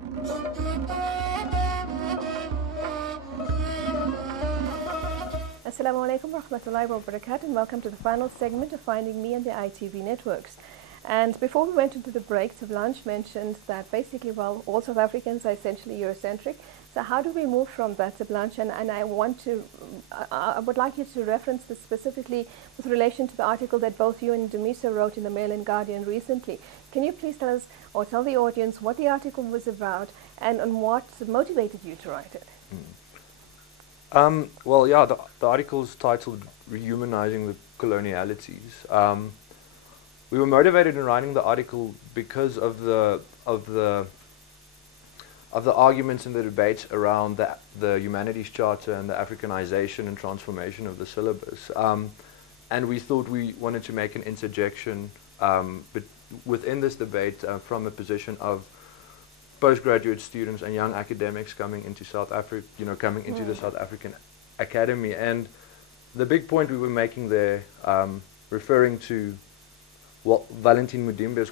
Assalamu alaikum warahmatullahi wabarakatuh, and welcome to the final segment of Finding Me on the ITV networks. And before we went into the break, Blanche mentioned that basically, well, all South Africans are essentially Eurocentric. So how do we move from that, Blanche? And I would like you to reference this specifically with relation to the article that both you and Ndumiso wrote in the Mail and Guardian recently. Can you please tell us, or tell the audience, what the article was about and what motivated you to write it? Well, yeah, the article is titled "Rehumanizing the Colonialities." We were motivated in writing the article because of the arguments and the debates around the Humanities Charter and the Africanization and transformation of the syllabus. And we thought we wanted to make an interjection but within this debate from a position of postgraduate students and young academics coming into South Africa, coming into the South African Academy. And the big point we were making there, referring to Valentin Mudimbe's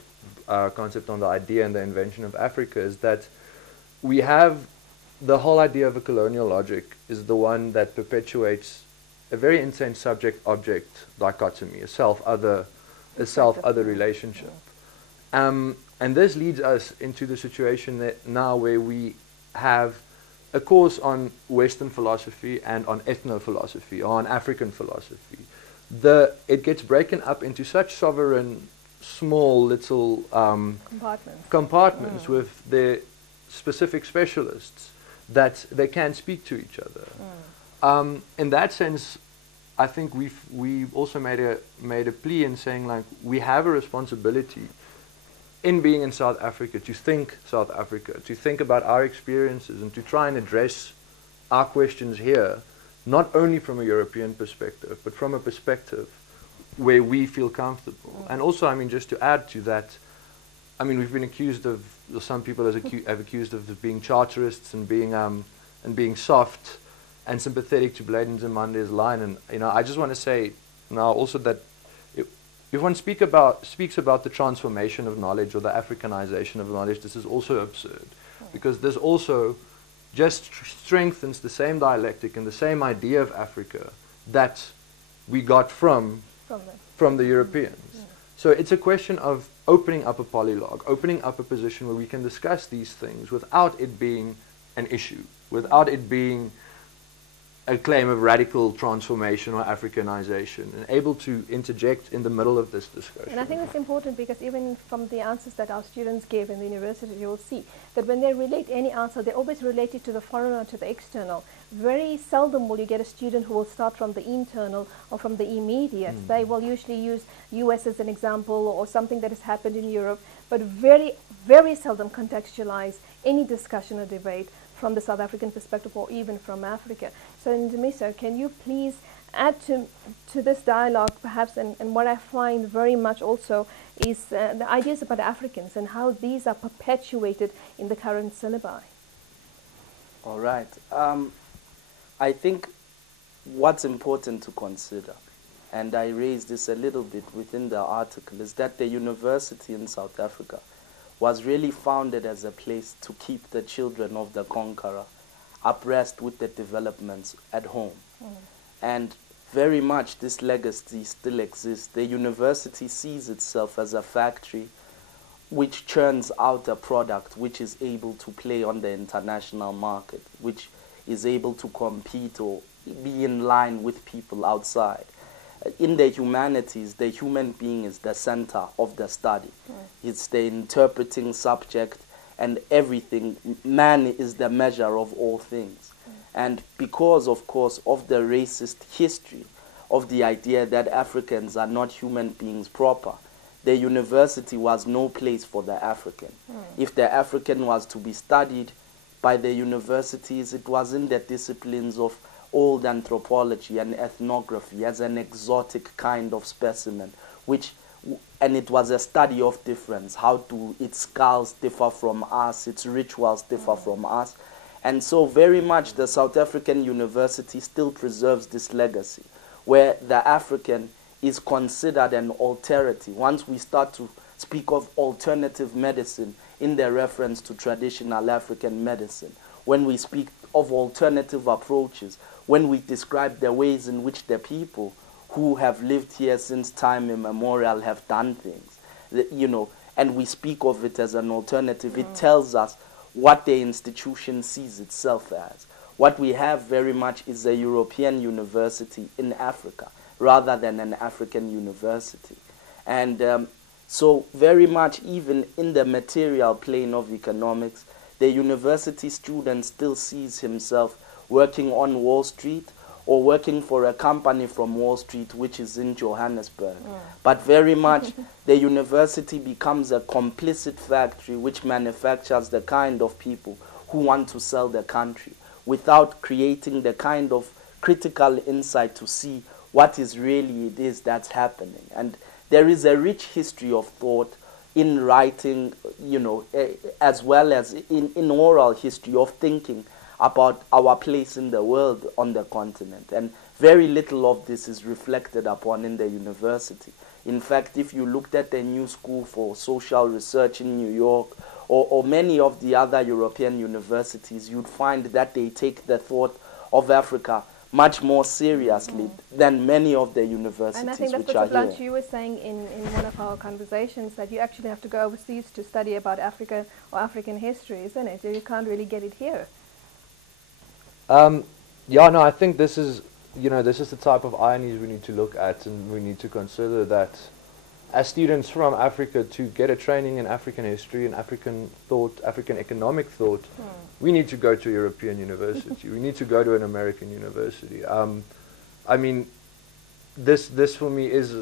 concept on the idea and the invention of Africa, is that we have the whole idea of a colonial logic is the one that perpetuates a very intense subject-object dichotomy, a self-other relationship. And this leads us into the situation that now where we have a course on Western philosophy and on ethno-philosophy, or on African philosophy. It gets broken up into such sovereign, small little compartments with their specific specialists that they can't speak to each other. In that sense, I think we've also made a plea in saying, like, we have a responsibility in being in South Africa to think South Africa, to think about our experiences and to try and address our questions here, not only from a European perspective, but from a perspective where we feel comfortable. And also, I mean, just to add to that, I mean, we've been accused of, or some people have accused of being charterists and being soft and sympathetic to Bladen Zimande's line. And I just want to say now also that if one speaks about the transformation of knowledge or the Africanization of knowledge, this is also absurd, because this also just strengthens the same dialectic and the same idea of Africa that we got from the Europeans. So it's a question of opening up a polylog, opening up a position where we can discuss these things without it being an issue, without it being a claim of radical transformation or Africanization, and able to interject in the middle of this discussion. And I think it's important because even from the answers that our students gave in the university, you will see that when they relate any answer, they always relate it to the foreign or to the external. Very seldom will you get a student who will start from the internal or from the immediate. They will usually use US as an example or something that has happened in Europe, but very, very seldom contextualize any discussion or debate from the South African perspective or even from Africa. So Ndumiso, can you please add to this dialogue perhaps, and what I find very much also is the ideas about Africans and how these are perpetuated in the current syllabi. All right. I think what's important to consider, and I raised this a little bit within the article, is that the university in South Africa was really founded as a place to keep the children of the conqueror abreast with the developments at home. And very much this legacy still exists. The university sees itself as a factory which churns out a product which is able to play on the international market, which is able to compete or be in line with people outside. In the humanities, the human being is the center of the study. It's the interpreting subject and everything. Man is the measure of all things. And because, of course, of the racist history of the idea that Africans are not human beings proper, the university was no place for the African. If the African was to be studied by the universities, it was in the disciplines of old anthropology and ethnography as an exotic kind of specimen, and it was a study of difference. How do its skulls differ from us, its rituals differ from us. And so very much the South African university still preserves this legacy, where the African is considered an alterity. Once we start to speak of alternative medicine, in their reference to traditional African medicine, when we speak of alternative approaches, when we describe the ways in which the people who have lived here since time immemorial have done things, and we speak of it as an alternative, it tells us what the institution sees itself as. What we have very much is a European university in Africa, rather than an African university. And so very much even in the material plane of economics, the university student still sees himself working on Wall Street or working for a company from Wall Street which is in Johannesburg. But very much the university becomes a complicit factory which manufactures the kind of people who want to sell the country without creating the kind of critical insight to see what is really it is that's happening. And there is a rich history of thought in writing, as well as in oral history of thinking about our place in the world on the continent. And very little of this is reflected upon in the university. In fact, if you looked at the New School for Social Research in New York, or many of the other European universities, you'd find that they take the thought of Africa much more seriously than many of the universities and I think that's which what are Blanche, here. you were saying in one of our conversations, that you actually have to go overseas to study about Africa or African history, isn't it? You can't really get it here. Yeah, no, I think this is, this is the type of ironies we need to look at, and we need to consider that as students from Africa, to get a training in African history and African thought, African economic thought, we need to go to a European university. We need to go to an American university. I mean, this for me is,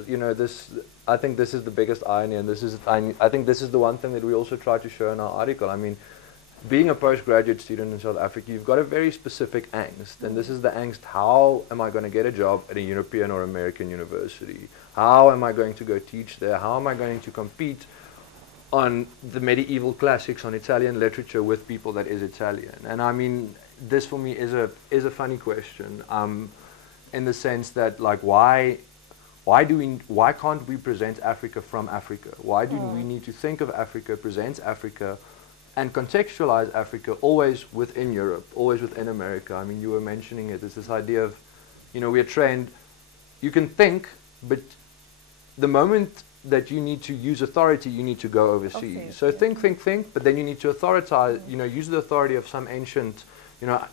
I think this is the biggest irony, and I think this is the one thing that we also try to show in our article. I mean, being a postgraduate student in South Africa, you've got a very specific angst, and this is the angst: how am I going to get a job at a European or American university? How am I going to go teach there? How am I going to compete on the medieval classics, on Italian literature with people that is Italian? And I mean, this for me is a funny question, in the sense that, like, why can't we present Africa from Africa? Why do we need to think of Africa, present Africa, and contextualize Africa always within Europe, always within America? I mean, you were mentioning it. It's this idea of, we're trained, you can think, but the moment that you need to use authority, you need to go overseas. Okay, So yeah. think, but then you need to authoritize, use the authority of some ancient,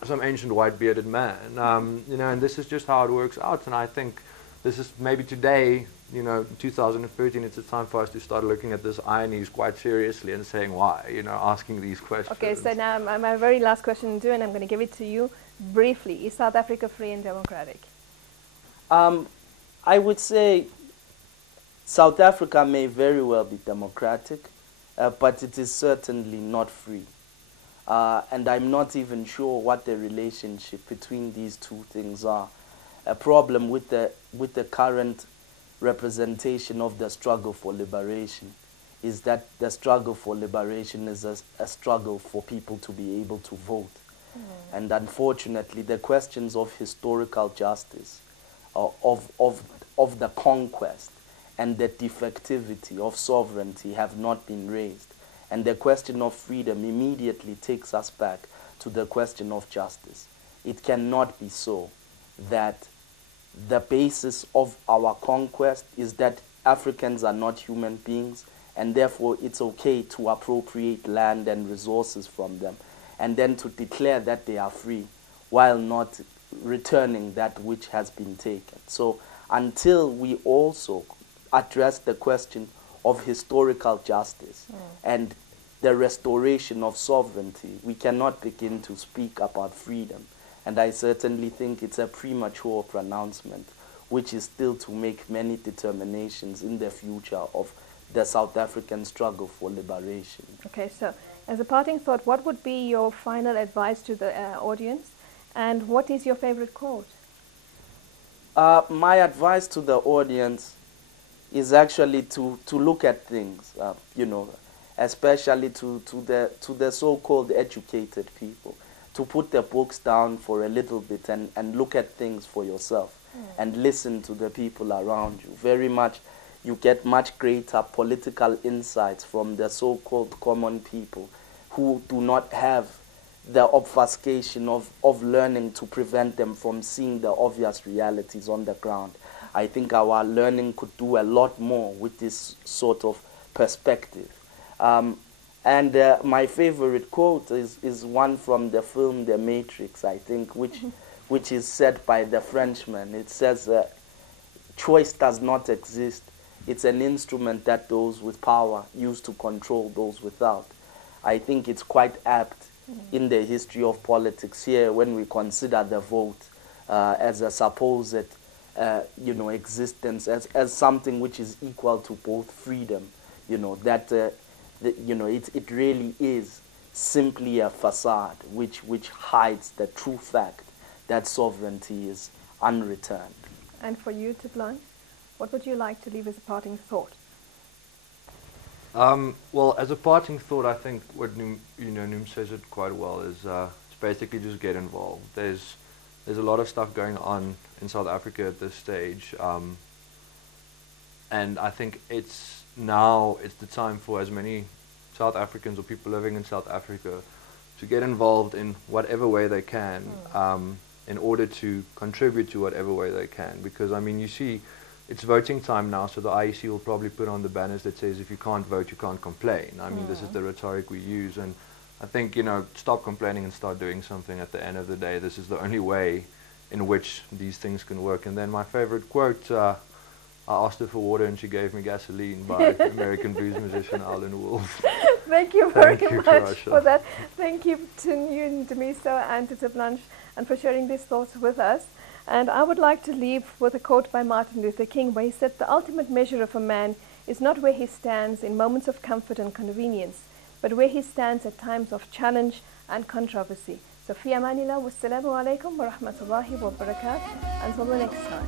some ancient white-bearded man. And this is just how it works out. And I think this is maybe today, 2013, it's a time for us to start looking at this ironies quite seriously and saying why, asking these questions. Okay, so now my very last question to you, and I'm going to give it to you briefly. Is South Africa free and democratic? I would say South Africa may very well be democratic, but it is certainly not free. And I'm not even sure what the relationship between these two things are. A problem with the current representation of the struggle for liberation is that the struggle for liberation is a struggle for people to be able to vote. And unfortunately, the questions of historical justice, of the conquest, and the defectivity of sovereignty have not been raised. And the question of freedom immediately takes us back to the question of justice. It cannot be so that the basis of our conquest is that Africans are not human beings, and therefore it's okay to appropriate land and resources from them, and then to declare that they are free while not returning that which has been taken. So until we also address the question of historical justice and the restoration of sovereignty, we cannot begin to speak about freedom. And I certainly think it's a premature pronouncement, which is still to make many determinations in the future of the South African struggle for liberation. Okay, so as a parting thought, what would be your final advice to the audience, and what is your favorite quote? My advice to the audience is actually to look at things, especially to the so-called educated people, to put their books down for a little bit and look at things for yourself and listen to the people around you. Very much, you get much greater political insights from the so-called common people who do not have the obfuscation of learning to prevent them from seeing the obvious realities on the ground. I think our learning could do a lot more with this sort of perspective. And my favorite quote is one from the film The Matrix, I think, which is said by the Frenchman. It says, choice does not exist. It's an instrument that those with power use to control those without. I think it's quite apt in the history of politics here when we consider the vote as a supposed existence, as something which is equal to both freedom, it really is simply a facade which hides the true fact that sovereignty is unreturned. And for you, Tablanche, what would you like to leave as a parting thought? Well, as a parting thought, I think what Noom says it quite well is it's basically just get involved. There's a lot of stuff going on in South Africa at this stage, and I think it's the time for as many South Africans or people living in South Africa to get involved in whatever way they can, in order to contribute to whatever way they can. Because I mean, you see, it's voting time now, so the IEC will probably put on the banners that says if you can't vote, you can't complain. I mean, this is the rhetoric we use, and I think, stop complaining and start doing something. At the end of the day, this is the only way in which these things can work. And then my favorite quote, I asked her for water and she gave me gasoline, by American blues musician Alan Wolf. Thank you very Thank much you, for that. Thank you to you, Ndumiso, and to Tablanche, and for sharing these thoughts with us. And I would like to leave with a quote by Martin Luther King, where he said, "The ultimate measure of a man is not where he stands in moments of comfort and convenience, but where he stands at times of challenge and controversy." So, fi amanillah, wassalamu alaikum wa rahmatullahi wa barakatuh. Until the next time.